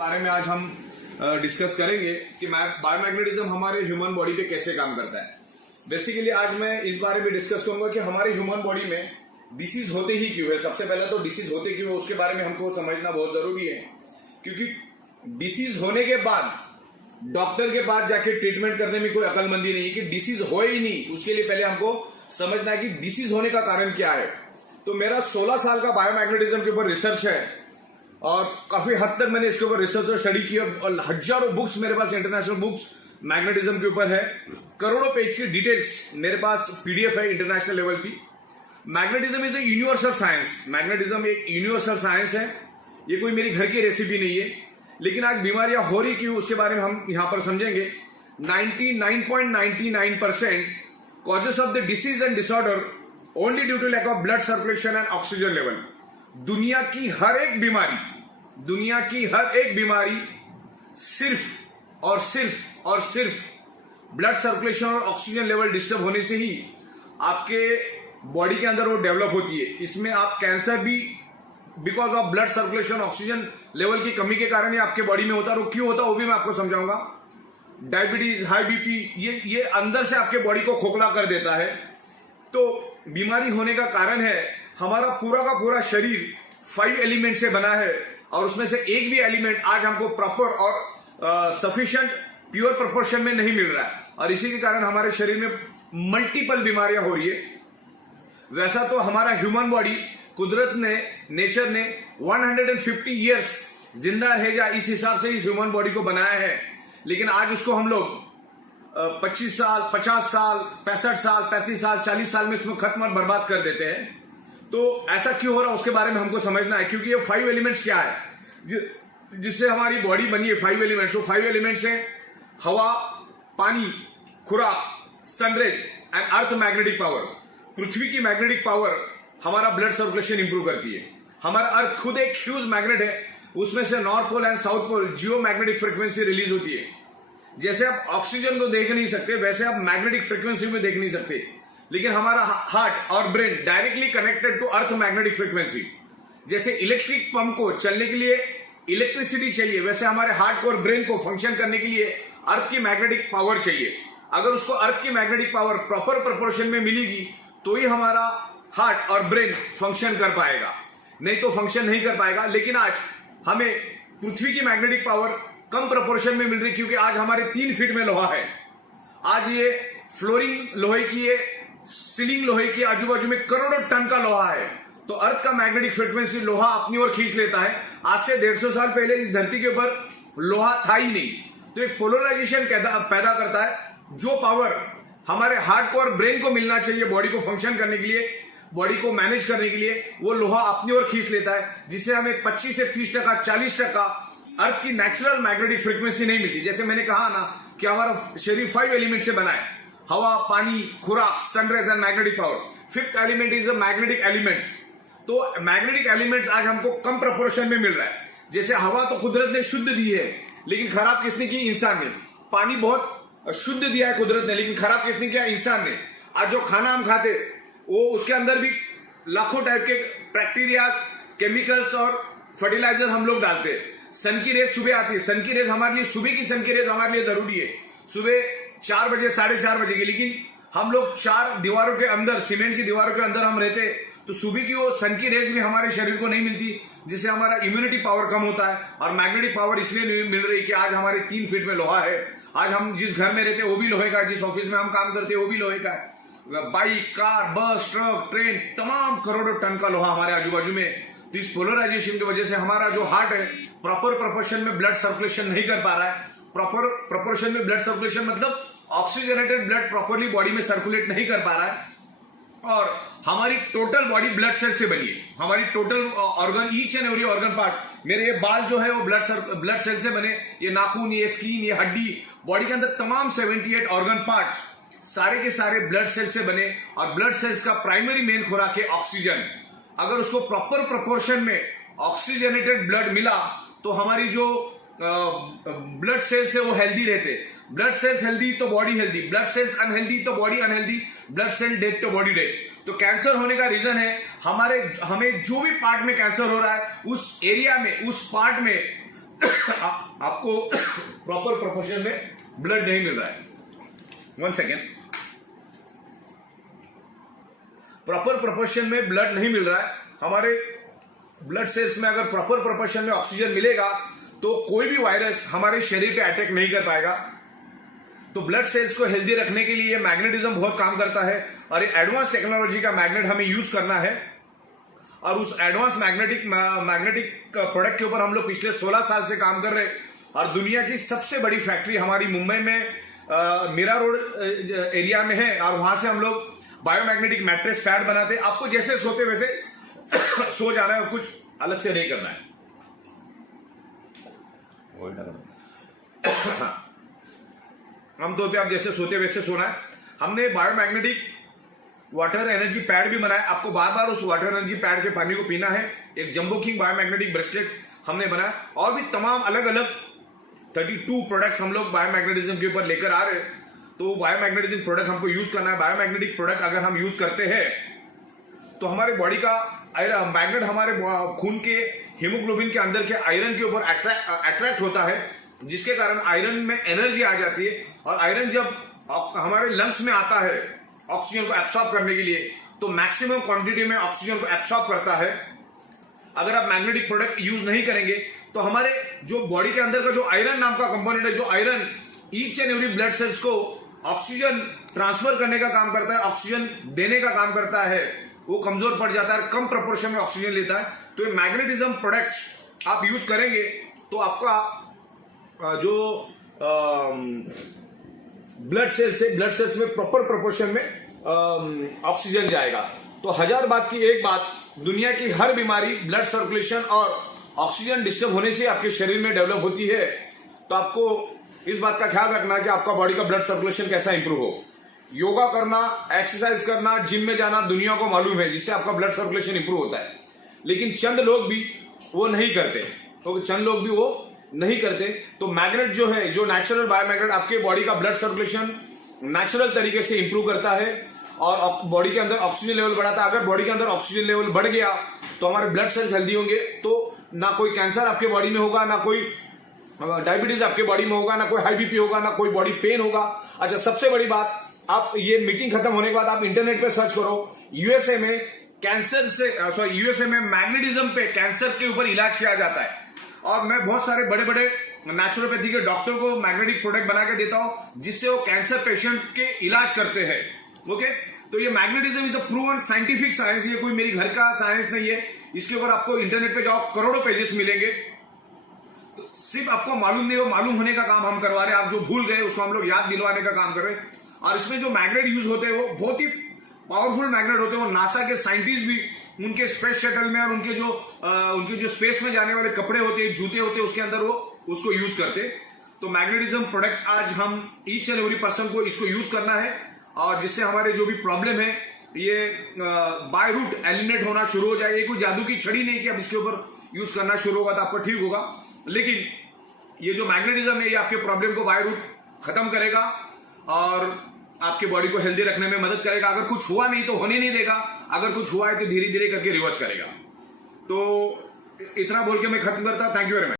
बारे में आज हम डिस्कस करेंगे कि बायोमैग्नेटिज्म हमारे ह्यूमन बॉडी पे कैसे काम करता है। बेसिकली आज मैं इस बारे में डिस्कस करूंगा कि हमारे ह्यूमन बॉडी में डिसीज होते ही क्यों है। सबसे पहले तो डिसीज होते क्यों है उसके बारे में हमको समझना बहुत जरूरी है, क्योंकि डिसीज होने के बाद डॉक्टर के पास जाके ट्रीटमेंट करने में कोई अकलमंदी नहीं है कि डिसीज हो ही नहीं। उसके लिए पहले हमको समझना है कि डिसीज होने का कारण क्या है। तो मेरा 16 साल का बायोमैग्नेटिज्म के ऊपर रिसर्च है और काफी हद तक मैंने इसके ऊपर रिसर्च और स्टडी किया और हजारों बुक्स मेरे पास इंटरनेशनल बुक्स मैग्नेटिज्म के ऊपर है। करोड़ों पेज की डिटेल्स मेरे पास पीडीएफ है इंटरनेशनल लेवल की। Magnetism is a universal science. Magnetism एक यूनिवर्सल साइंस है, ये कोई मेरी घर की रेसिपी नहीं है। लेकिन आज बीमारियां हो रही क्यों उसके बारे में हम यहां पर समझेंगे। 99.99% causes of the disease and disorder only due to lack of blood circulation and oxygen level. दुनिया की हर एक बीमारी सिर्फ और सिर्फ ब्लड सर्कुलेशन और ऑक्सीजन लेवल डिस्टर्ब होने से ही आपके बॉडी के अंदर वो डेवलप होती है। इसमें आप कैंसर भी because of blood circulation oxygen level की कमी के कारण ही आपके बॉडी में होता है। और क्यों होता है वो भी मैं आपको समझाऊंगा। डायबिटीज, हाई बीपी, ये अंदर से आपके बॉडी को खोखला कर देता है। तो बीमारी होने का कारण है हमारा पूरा का पूरा शरीर 5 एलिमेंट से बना है और उसमें से एक भी एलिमेंट आज हमको प्रॉपर और सफिशिएंट प्योर प्रोपोर्शन में नहीं मिल रहा है और इसी के कारण हमारे शरीर में मल्टीपल बीमारियां हो रही है। वैसा तो हमारा ह्यूमन बॉडी कुदरत ने, नेचर ने 150 ईयर्स जिंदा रह जाए इस हिसाब से इस ह्यूमन बॉडी को बनाया है। लेकिन आज उसको हम लोग 25 साल, 50 साल, 65 साल, 35 साल, 40 साल में इसमें खत्म और बर्बाद कर देते हैं। तो ऐसा क्यों हो रहा है उसके बारे में हमको समझना है, क्योंकि ये 5 एलिमेंट्स क्या है जिससे हमारी बॉडी बनी है। 5 एलिमेंट्स, वो 5 एलिमेंट्स है हवा, पानी, खुराक, sunrays and earth magnetic power. पृथ्वी की मैग्नेटिक पावर हमारा ब्लड सर्कुलेशन इंप्रूव करती है। हमारा अर्थ खुद एक ह्यूज मैग्नेट है, उसमें से north pole and south pole geo magnetic frequency release होती है। जैसे आप ऑक्सीजन को देख नहीं सकते वैसे आप मैग्नेटिक फ्रिक्वेंसी में देख नहीं सकते, लेकिन हमारा हार्ट और brain directly connected to earth magnetic frequency. जैसे इलेक्ट्रिक पंप को चलने के लिए इलेक्ट्रिसिटी चाहिए, वैसे हमारे हार्ट को और ब्रेन को फंक्शन करने के लिए अर्थ की मैग्नेटिक पावर चाहिए। अगर उसको अर्थ की मैग्नेटिक पावर प्रॉपर प्रोपोर्शन में मिलेगी तो ही हमारा हार्ट और ब्रेन फंक्शन कर पाएगा, नहीं तो फंक्शन नहीं कर पाएगा। लेकिन आज हमें पृथ्वी की मैग्नेटिक पावर कम प्रोपोर्शन में मिल रही, क्योंकि आज हमारे 3 फीट में लोहा है। आज ये फ्लोरिंग लोहे की है, सीलिंग लोहे की, आजू बाजू में करोड़ों टन का लोहा है। तो अर्थ का मैग्नेटिक फ्रिक्वेंसी लोहा अपनी ओर खींच लेता है। आज से 150 साल पहले इस धरती के ऊपर लोहा था ही नहीं। तो एक पोलराइजेशन पैदा करता है। जो पावर हमारे हार्ट को और ब्रेन को मिलना चाहिए बॉडी को फंक्शन करने के लिए, बॉडी को मैनेज करने के लिए, वो लोहा अपनी ओर खींच लेता है, जिससे हमें 25 से 30%, 40% अर्थ की नेचुरल मैग्नेटिक फ्रिक्वेंसी नहीं मिलती। जैसे मैंने कहा ना कि हमारा शरीर 5 एलिमेंट से बना है, हवा, पानी, खुराक, sunrays and magnetic power. 5th element is the magnetic elements. तो मैग्नेटिक एलिमेंट्स आज हमको कम प्रोपोर्शन में मिल रहा है। जैसे हवा तो कुदरत ने शुद्ध दी है, लेकिन खराब किसने की? इंसान ने। पानी बहुत शुद्ध दिया है कुदरत ने, लेकिन खराब किसने किया? इंसान ने। आज जो खाना हम खाते वो उसके अंदर भी लाखों टाइप के बैक्टीरिया, केमिकल्स और फर्टिलाइजर हम लोग डालते हैं। सन की रेज सुबह आती है, सन की रेज हमारे लिए, सुबह की सन की रेज हमारे लिए जरूरी है, सुबह 4 बजे, 4:30 बजे की। लेकिन हम लोग 4 दीवारों के अंदर, सीमेंट की दीवारों के अंदर हम रहते, तो सुबह की वो सन की रेज भी हमारे शरीर को नहीं मिलती, जिससे हमारा इम्यूनिटी पावर कम होता है। और मैग्नेटिक पावर इसलिए नहीं मिल रही कि आज हमारे 3 फीट में लोहा है। आज हम जिस घर में रहते हैं वो भी लोहे का है, जिस ऑफिस में हम काम करते हैं वो भी लोहे का है। बाइक, कार, बस, ट्रक, ट्रेन, तमाम करोड़ों टन का लोहा हमारे आजू बाजू में। तो इस पोलराइजेशन की वजह से हमारा जो हार्ट है प्रॉपर प्रोपोर्शन में ब्लड सर्कुलेशन नहीं कर पा रहा है। प्रॉपर प्रोपोर्शन में ब्लड सर्कुलेशन मतलब ऑक्सीजनेटेड ब्लड प्रॉपरली बॉडी में सर्कुलेट नहीं कर पा रहा है। और हमारी टोटल बॉडी ब्लड सेल से बनी है। हमारी total organ, each and every organ part, मेरे ये बाल जो है वो ब्लड सेल से बने, ये नाखून, ये स्किन, ये हड्डी, बॉडी के अंदर तमाम 78 ऑर्गन पार्ट्स सारे के सारे ब्लड सेल से बने। और ब्लड सेल्स का प्राइमरी मेन खुराक है ऑक्सीजन। अगर उसको प्रॉपर प्रोपोर्शन में ऑक्सीजनेटेड ब्लड मिला तो हमारी जो ब्लड सेल्स है वो हेल्दी रहते। ब्लड सेल्स हेल्दी तो body healthy, blood cells unhealthy तो body unhealthy, blood cell dead तो बॉडी डेड। तो कैंसर होने का रीजन है हमें जो भी पार्ट में कैंसर हो रहा है उस एरिया में, उस पार्ट में आपको प्रॉपर प्रोपोर्शन में ब्लड नहीं मिल रहा है। 1 सेकेंड। प्रॉपर प्रोपोर्शन में ब्लड नहीं मिल रहा है। हमारे ब्लड सेल्स में अगर प्रॉपर प्रोपोर्शन में ऑक्सीजन मिलेगा तो कोई भी वायरस हमारे शरीर पे अटैक नहीं कर पाएगा। तो ब्लड सेल्स को हेल्दी रखने के लिए मैग्नेटिज्म बहुत काम करता है और ये एडवांस टेक्नोलॉजी का मैग्नेट हमें यूज करना है। और उस एडवांस मैग्नेटिक प्रोडक्ट के ऊपर हम लोग पिछले 16 साल से काम कर रहे हैं। और दुनिया की सबसे बड़ी फैक्ट्री हमारी मुंबई में मीरा रोड एरिया में है और वहां से हम लोग बायोमैग्नेटिक मैट्रेस पैड बनाते हैं। आपको जैसे सोते वैसे सो जाना है, कुछ अलग से नहीं करना है। आमतौर पे आप जैसे सोते वैसे सोना है। हमने बायोमैग्नेटिक वाटर एनर्जी पैड भी बनाया। आपको बार बार उस वाटर एनर्जी पैड के पानी को पीना है। एक जंबो किंग बायोमैग्नेटिक ब्रेसलेट हमने बनाया और भी तमाम अलग अलग 32 प्रोडक्ट्स हम लोग बायोमैग्नेटिज्म के ऊपर लेकर आ रहे हैं। तो बायोमैग्नेटिज्म प्रोडक्ट हमको यूज करना है। बायोमैग्नेटिक प्रोडक्ट अगर हम यूज करते हैं तो हमारे बॉडी का मैग्नेट हमारे खून के हीमोग्लोबिन के अंदर के आयरन के ऊपर अट्रैक्ट होता है, जिसके कारण आयरन में एनर्जी आ जाती है। और आयरन जब हमारे लंग्स में आता है ऑक्सीजन को एब्सॉर्ब करने के लिए, तो मैक्सिमम क्वांटिटी में ऑक्सीजन को एब्सॉर्ब करता है। अगर आप मैग्नेटिक प्रोडक्ट यूज नहीं करेंगे तो हमारे जो बॉडी के अंदर का जो आयरन नाम का कंपोनेंट है, जो iron each and every blood cells को ऑक्सीजन ट्रांसफर करने का काम करता है, ऑक्सीजन देने का काम करता है, वो कमजोर पड़ जाता है, कम प्रोपोर्शन में ऑक्सीजन लेता है। तो ये मैग्नेटिज्म प्रोडक्ट आप यूज करेंगे तो आपका जो ब्लड सेल्स में प्रॉपर प्रोपोर्शन में ऑक्सीजन जाएगा। तो 1000 बात की एक बात, दुनिया की हर बीमारी ब्लड सर्कुलेशन और ऑक्सीजन डिस्टर्ब होने से आपके शरीर में डेवलप होती है। तो आपको इस बात का ख्याल रखना कि आपका बॉडी का ब्लड सर्कुलेशन कैसा इंप्रूव हो। योगा करना, एक्सरसाइज करना, जिम में जाना दुनिया को मालूम है, जिससे आपका ब्लड सर्कुलेशन इंप्रूव होता है। लेकिन चंद लोग भी वो नहीं करते, तो मैग्नेट जो है, जो नेचुरल बायोमैग्नेट आपके बॉडी का ब्लड सर्कुलेशन नेचुरल तरीके से इंप्रूव करता है और बॉडी के अंदर ऑक्सीजन लेवल बढ़ाता है। अगर बॉडी के अंदर ऑक्सीजन लेवल बढ़ गया तो हमारे ब्लड सेल्स हेल्दी होंगे, तो ना कोई कैंसर आपके बॉडी में होगा, ना कोई डायबिटीज आपके बॉडी में होगा, ना कोई हाई बीपी होगा, ना कोई बॉडी पेन होगा। अच्छा, सबसे बड़ी बात, आप ये मीटिंग खत्म होने के बाद आप इंटरनेट पे सर्च करो, यूएसए में मैग्नेटिज्म पे कैंसर के ऊपर इलाज किया जाता है। और मैं बहुत सारे बड़े बड़े नेचुरोपैथी के डॉक्टर को मैग्नेटिक प्रोडक्ट बना के देता हूं, जिससे वो कैंसर पेशेंट के इलाज करते हैं। ओके, तो ये magnetism is a proven scientific science, ये कोई मेरी घर का साइंस नहीं है। इसके ऊपर आपको इंटरनेट पे जाओ, करोड़ों पेजेस मिलेंगे। तो सिर्फ आपको मालूम नहीं हो, मालूम होने का काम हम करवा रहे हैं। आप जो भूल गए उसको हम लोग याद दिलवाने का काम कर रहे हैं। और इसमें जो मैग्नेट यूज होते हैं वो बहुत ही पावरफुल मैग्नेट होते हैं। वो नासा के साइंटिस्ट भी उनके स्पेस शटल में और उनके जो स्पेस में जाने वाले कपड़े होते हैं, जूते होते हैं, उसके अंदर वो उसको यूज करते। तो मैग्नेटिज्म प्रोडक्ट आज हम ईच एंड एवरी पर्सन को इसको यूज करना है, और जिससे हमारे जो भी प्रॉब्लम है ये बाय रूट एलिमिनेट होना शुरू हो जाए। ये कोई जादू की छड़ी नहीं कि अब इसके ऊपर यूज करना शुरू होगा तो आपका ठीक होगा, लेकिन ये जो मैग्नेटिज्म है ये आपके प्रॉब्लम को बाय रूट खत्म करेगा और आपके बॉडी को हेल्दी रखने में मदद करेगा। अगर कुछ हुआ नहीं तो होने नहीं देगा, अगर कुछ हुआ है तो धीरे धीरे करके रिवर्स करेगा। तो इतना बोल के मैं खत्म करता हूं। Thank you very much.